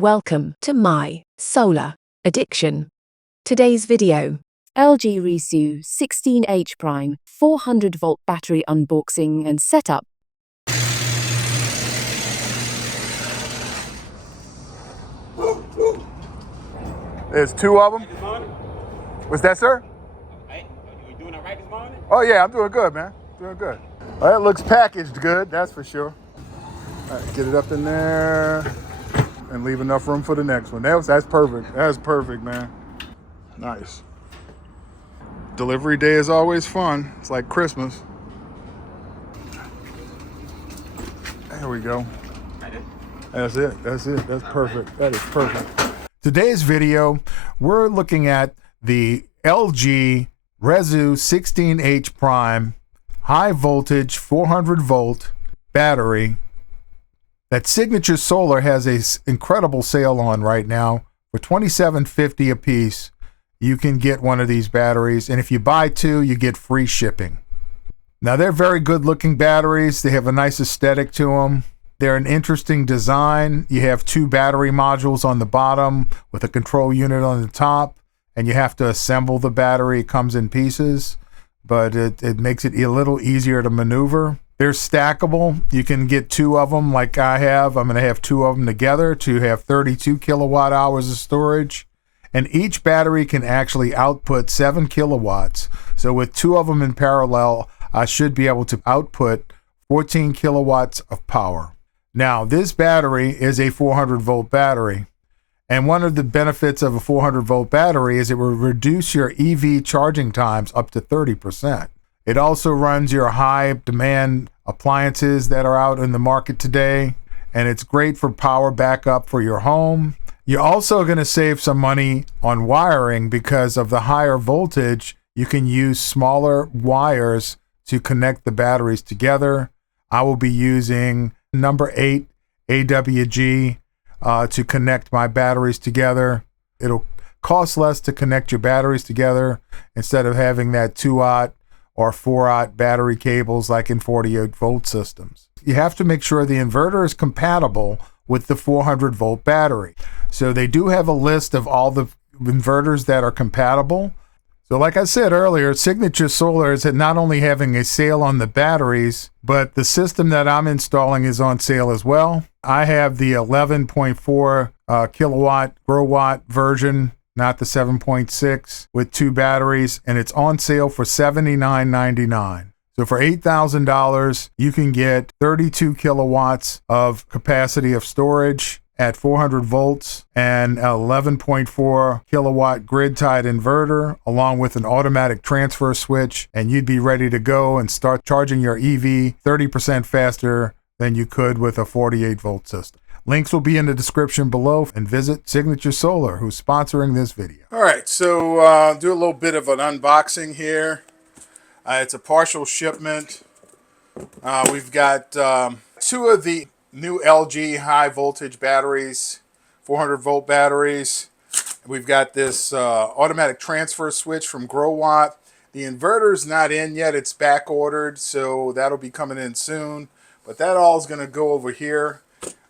Welcome to my solar addiction. Today's video. LG RESU 16H Prime 400-volt battery unboxing and setup. There's two of them. What's that, sir? Hey, you doing all right this morning? Oh yeah, I'm doing good, man. Doing good. Well, that looks packaged good, that's for sure. All right, get it up in there and leave enough room for the next one. That's perfect. That's perfect, man. Nice. Delivery day is always fun. It's like Christmas. There we go. That's it. That's it. That's perfect. That is perfect. Today's video, we're looking at the LG RESU 16H Prime high voltage 400 volt battery that Signature Solar has a incredible sale on right now for $27.50 a piece. You can get one of these batteries, and if you buy two, you get free shipping. Now, they're very good looking batteries. They have a nice aesthetic to them. They're an interesting design. You have two battery modules on the bottom with a control unit on the top, and you have to assemble the battery. It comes in pieces, but it makes it a little easier to maneuver. They're stackable. You can get two of them like I have. I'm going to have two of them together to have 32 kilowatt hours of storage. And each battery can actually output 7 kilowatts. So with two of them in parallel, I should be able to output 14 kilowatts of power. Now, this battery is a 400 volt battery. And one of the benefits of a 400 volt battery is it will reduce your EV charging times up to 30%. It also runs your high demand appliances that are out in the market today. And it's great for power backup for your home. You're also going to save some money on wiring because of the higher voltage. You can use smaller wires to connect the batteries together. I will be using number 8 AWG to connect my batteries together. It'll cost less to connect your batteries together instead of having that 2-aught or 4-aught battery cables like in 48 volt systems. You have to make sure the inverter is compatible with the 400 volt battery. So they do have a list of all the inverters that are compatible. So like I said earlier, Signature Solar is not only having a sale on the batteries, but the system that I'm installing is on sale as well. I have the 11.4 kilowatt Growatt version, not the 7.6, with two batteries, and it's on sale for $79.99. So for $8,000, you can get 32 kilowatts of capacity of storage at 400 volts and 11.4 kilowatt grid-tied inverter, along with an automatic transfer switch, and you'd be ready to go and start charging your EV 30% faster than you could with a 48 volt system. Links will be in the description below, and visit Signature Solar, who's sponsoring this video. All right, so do a little bit of an unboxing here. It's a partial shipment. We've got two of the new LG high voltage batteries, 400 volt batteries. We've got this automatic transfer switch from Growatt. The inverter's not in yet, it's back ordered, so that'll be coming in soon. But that all is going to go over here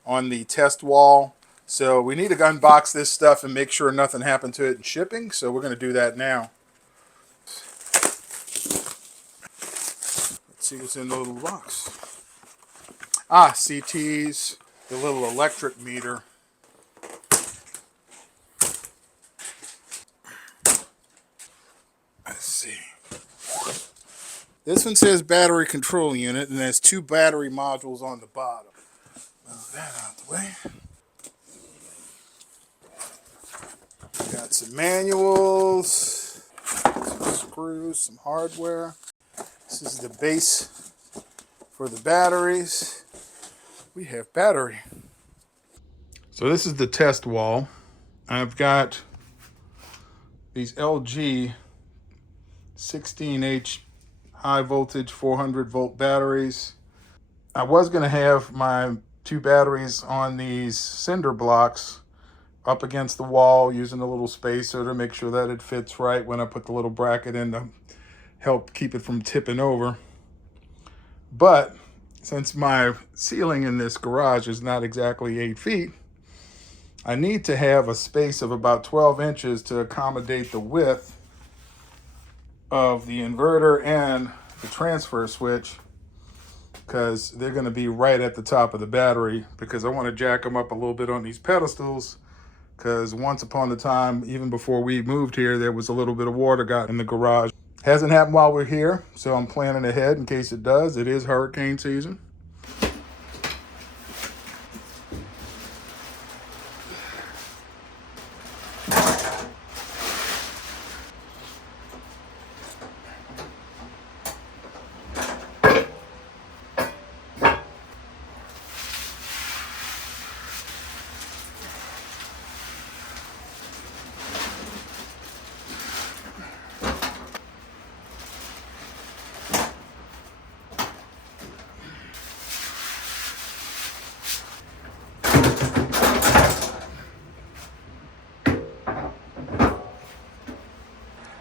on the test wall. So we need to unbox this stuff and make sure nothing happened to it in shipping, so we're going to do that now. Let's see what's in the little box. CTs, the little electric meter. Let's see. This one says battery control unit, and there's two battery modules on the bottom. Move that out of the way. Got some manuals, some screws, some hardware. This is the base for the batteries. We have battery. So this is the test wall. I've got these LG 16H high voltage 400 volt batteries. I was going to have my two batteries on these cinder blocks up against the wall using a little spacer to make sure that it fits right when I put the little bracket in to help keep it from tipping over. But since my ceiling in this garage is not exactly 8 feet, I need to have a space of about 12 inches to accommodate the width of the inverter and the transfer switch, because they're going to be right at the top of the battery, because I want to jack them up a little bit on these pedestals, because once upon a time, even before we moved here, there was a little bit of water got in the garage. Hasn't happened while we're here, so I'm planning ahead in case it does. It is hurricane season.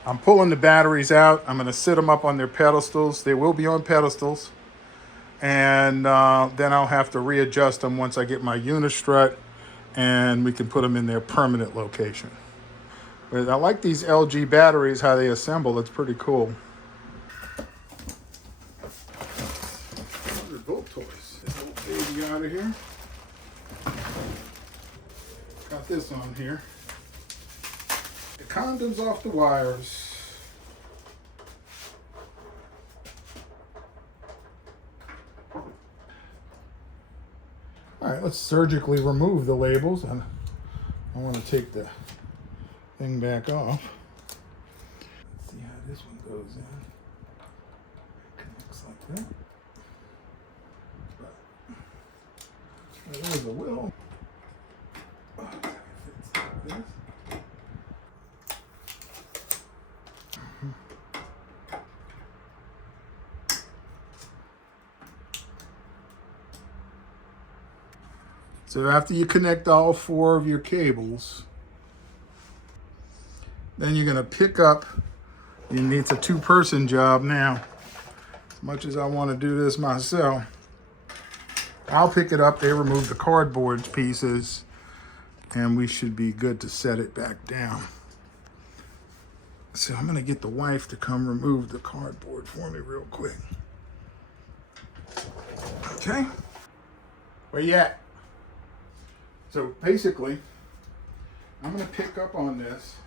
I'm pulling the batteries out. I'm going to sit them up on their pedestals. They will be on pedestals. And then I'll have to readjust them once I get my unistrut, and we can put them in their permanent location. But I like these LG batteries, how they assemble. It's pretty cool. 100-volt toys. This little baby out of here. Got this on here. The condoms off the wires. All right, let's surgically remove the labels. And I want to take the thing back off. Let's see how this one goes in. Connects like that. But there's a wheel. Fits like this. So after you connect all 4 of your cables, then you're going to pick up, it's a 2-person job now. As much as I want to do this myself, I'll pick it up, they remove the cardboard pieces, and we should be good to set it back down. So I'm going to get the wife to come remove the cardboard for me real quick. Okay, where you at? So basically, I'm going to pick up on this,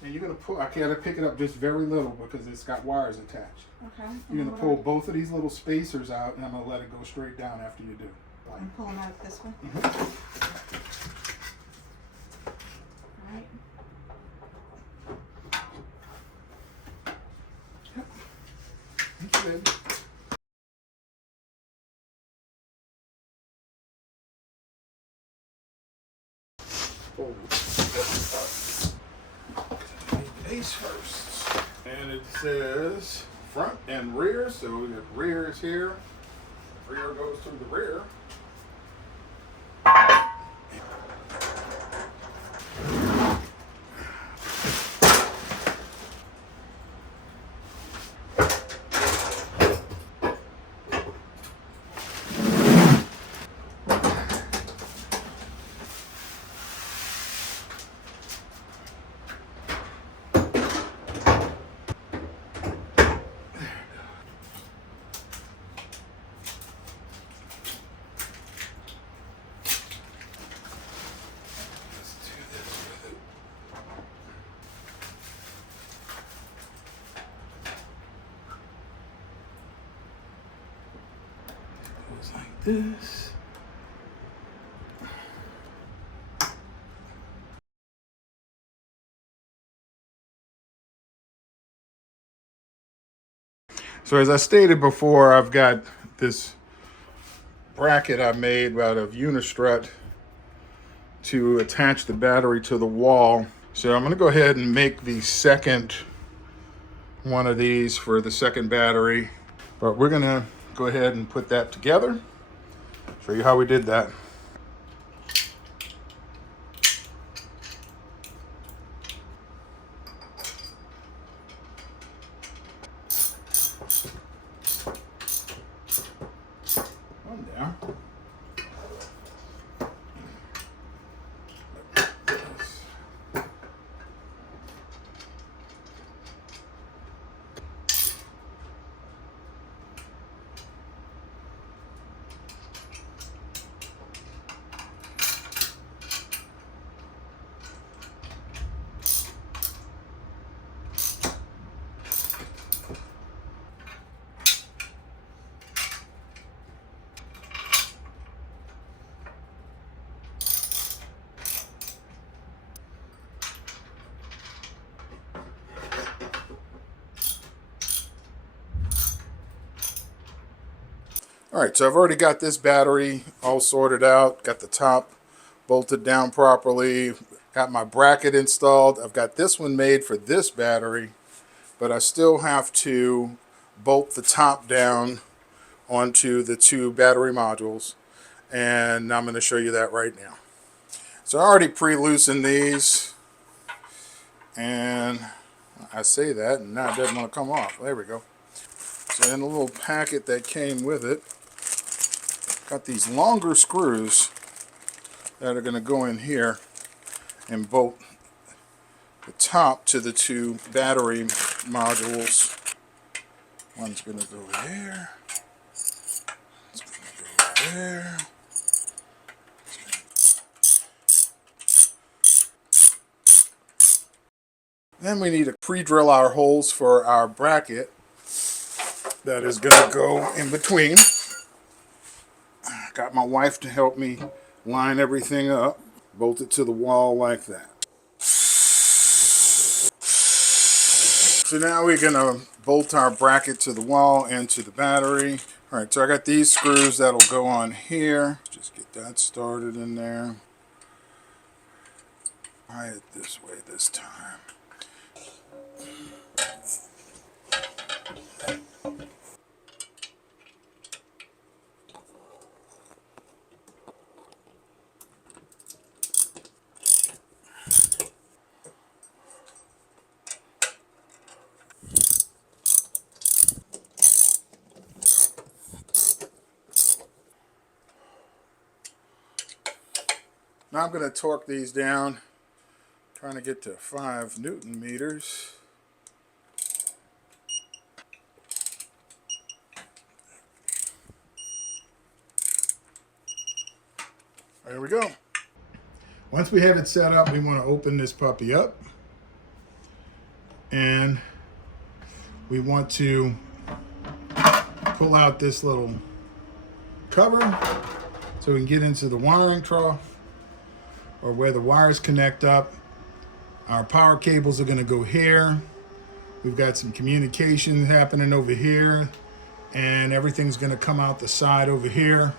and you're going to pull, I gotta pick it up just very little because it's got wires attached. Okay. You're going to pull both of these little spacers out, and I'm going to let it go straight down after you do. I'm pulling out this way. All right. Thank you, baby. Base first, and it says front and rear, so we got rear is here, rear goes through the rear. Like this. So as I stated before, I've got this bracket I made out of unistrut to attach the battery to the wall. So I'm going to go ahead and make the second one of these for the second battery, but we're going to go ahead and put that together. Show you how we did that. One down. All right, so I've already got this battery all sorted out, got the top bolted down properly, got my bracket installed. I've got this one made for this battery, but I still have to bolt the top down onto the two battery modules, and I'm going to show you that right now. So I already pre-loosened these, and I say that, and now it doesn't want to come off. There we go. So in the little packet that came with it, got these longer screws that are going to go in here and bolt the top to the two battery modules. One's going to go there. One's going to go there. Then we need to pre-drill our holes for our bracket that is going to go in between. Got my wife to help me line everything up. Bolt it to the wall like that. So now we're going to bolt our bracket to the wall and to the battery. Alright, so I got these screws that'll go on here. Just get that started in there. Try it this way this time. Now I'm going to torque these down, trying to get to 5 Newton meters. There we go. Once we have it set up, we want to open this puppy up. And we want to pull out this little cover so we can get into the wiring trough, or where the wires connect up. Our power cables are going to go here. We've got some communication happening over here, and everything's going to come out the side over here.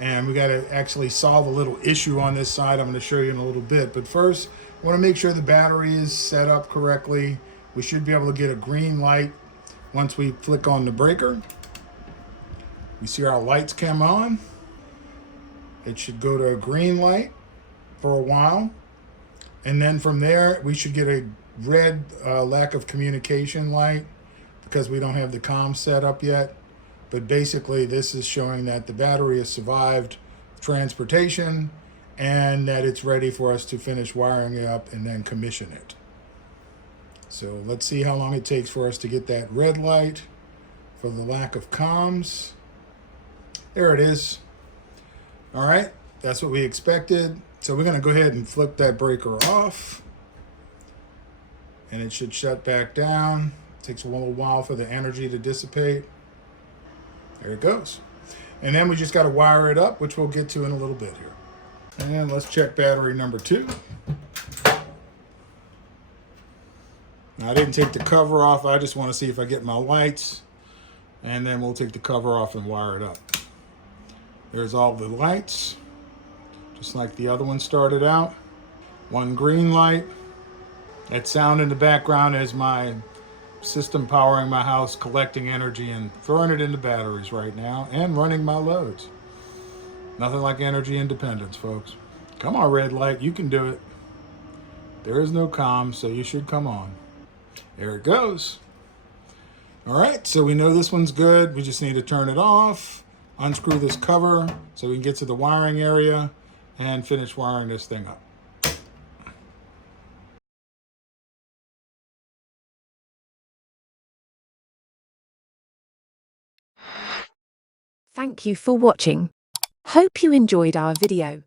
And we got to actually solve a little issue on this side. I'm going to show you in a little bit. But first, I want to make sure the battery is set up correctly. We should be able to get a green light once we flick on the breaker. We see our lights come on. It should go to a green light for a while. And then from there, we should get a red lack of communication light because we don't have the comms set up yet. But basically, this is showing that the battery has survived transportation and that it's ready for us to finish wiring it up and then commission it. So let's see how long it takes for us to get that red light for the lack of comms. There it is. All right, that's what we expected. So we're going to go ahead and flip that breaker off, and it should shut back down. It takes a little while for the energy to dissipate. There it goes. And then we just got to wire it up, which we'll get to in a little bit here. And let's check battery number 2. Now, I didn't take the cover off. I just want to see if I get my lights, and then we'll take the cover off and wire it up. There's all the lights, just like the other one started out. One green light. That sound in the background is my system powering my house, collecting energy and throwing it into batteries right now, and running my loads. Nothing like energy independence, folks. Come on, red light, you can do it. There is no comm, so you should come on. There it goes. All right, so we know this one's good. We just need to turn it off, unscrew this cover so we can get to the wiring area and finish wiring this thing up. Thank you for watching. Hope you enjoyed our video.